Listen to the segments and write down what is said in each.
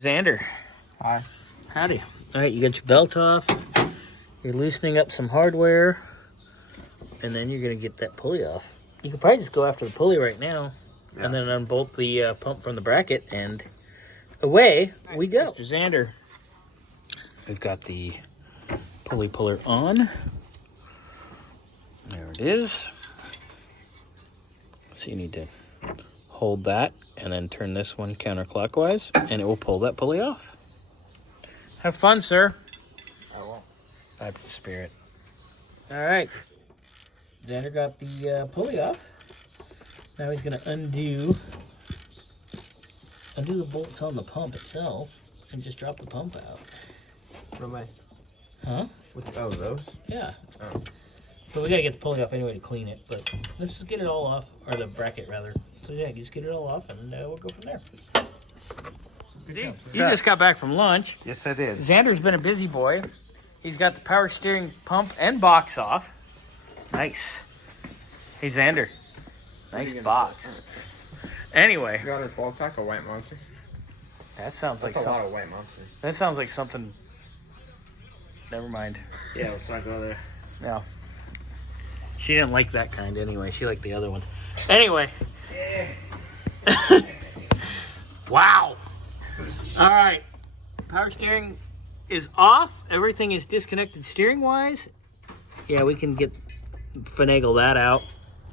Xander. Hi. Howdy. All right, you got your belt off. You're loosening up some hardware. And then you're going to get that pulley off. You can probably just go after the pulley right now. Yeah. And then unbolt the pump from the bracket. And away we go. Mr. Xander. We've got the pulley puller on. There it is. So you need to hold that and then turn this one counterclockwise and it will pull that pulley off. Have fun, sir. I won't. That's the spirit. All right. Xander got the pulley off. Now he's going to undo the bolts on the pump itself and just drop the pump out. What am I? Huh? Oh, those? Yeah. Oh. But we got to get the pulley off anyway to clean it. But let's just get it all off, or the bracket rather. So yeah, just get it all off and we'll go from there. You just got back from lunch. Yes, I did. Xander's been a busy boy. He's got the power steering pump and box off. Nice. Hey, Xander. Nice box. Anyway. You got a 12-pack of White Monster? That sounds like a lot of White Monster. That sounds like something. Never mind. Yeah, let's not go there. No. She didn't like that kind anyway. She liked the other ones. Anyway. Wow. All right. Power steering is off. Everything is disconnected steering wise. Yeah, we can finagle that out.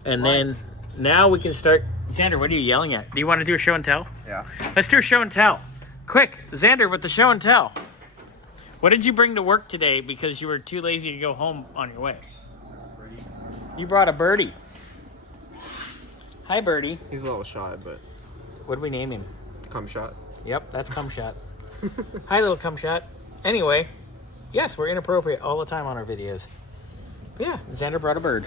And then now we can start. Xander, what are you yelling at? Do you want to do a show and tell? Yeah. Let's do a show and tell. Quick, Xander, with the show and tell. What did you bring to work today because you were too lazy to go home on your way? Birdie. You brought a birdie. Hi, birdie. He's a little shy, but... What do we name him? Cum shot. Yep, that's cum shot. Hi, little cum shot. Anyway, yes, we're inappropriate all the time on our videos. But yeah, Xander brought a bird.